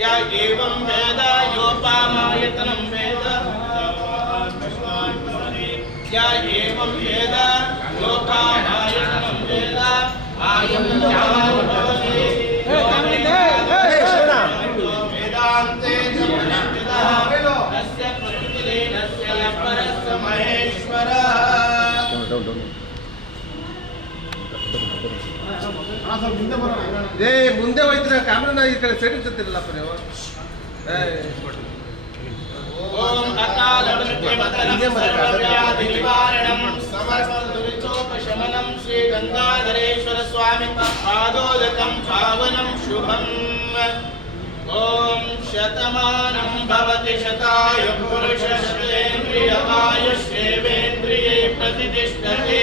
Yeah ఏవం వేద యోపామాయతనం వేద. Yeah ఏవం వేద లోకామాయతనం వేద. ఆయం భవతి వేదాంతే తస్య ప్రకృతిలేనస్య పరస్య మహేశ్వర. ಏ ಮುಂದೆ ಹೋಯ್ತು ಕ್ಯಾಮ್ರಾ ಈ ಕಡೆ ಸೈಡ್ ಇರ್ತಿರ್ಲಿಲ್ಲಪ್ಪ ನೀವು ಓಂ ಅಕಾಲವೃಷ್ಟಿ ಮಕರವಿವಾರಣಂ ಸಮಸ್ತದುರಿತೋಪಶಮನಂ ಶ್ರೀ ಗಂಗಾಧರೇಶ್ವರ ಸ್ವಾಮಿ ಪಾದೋದಕಂ ಪಾವನಂ ಶುಭಂ ಓಂ ಶತಮಾನಂ ಭವತಿ ಶತಾಯ ಪುರುಷ ಶತೇಂದ್ರಿಯವಾಯ ಶೇವೇಂದ್ರಿಯೇ ಪ್ರತಿಷ್ಠತೆ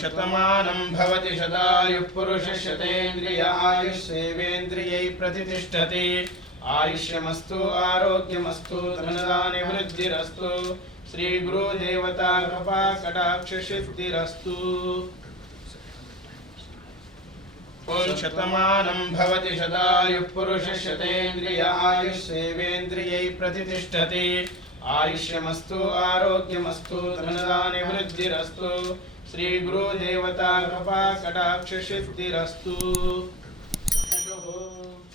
ॐ शतमानं भवति शतायुः पुरुषः शतेन्द्रिय आयुष्येवेन्द्रियै प्रतिष्ठति आयुष्यमस्तु आरोग्यमस्तु धनदानि वृद्धिरस्तु श्रीगुरुदेवता कृपा कटाक्षसिद्धिरस्तु ॐ शतमानं भवति शतायुः पुरुषः शतेन्द्रिय आयुष्येवेन्द्रियै ఆయుష్యమస్తు ఆరోగ్యమస్తు ధనదానివృద్ధిరస్తు శ్రీ గురు దేవతా కృపా కటాక్షసిద్ధిరస్తు.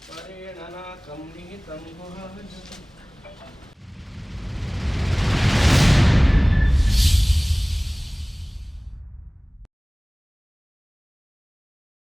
పరిణనాకం నిహితం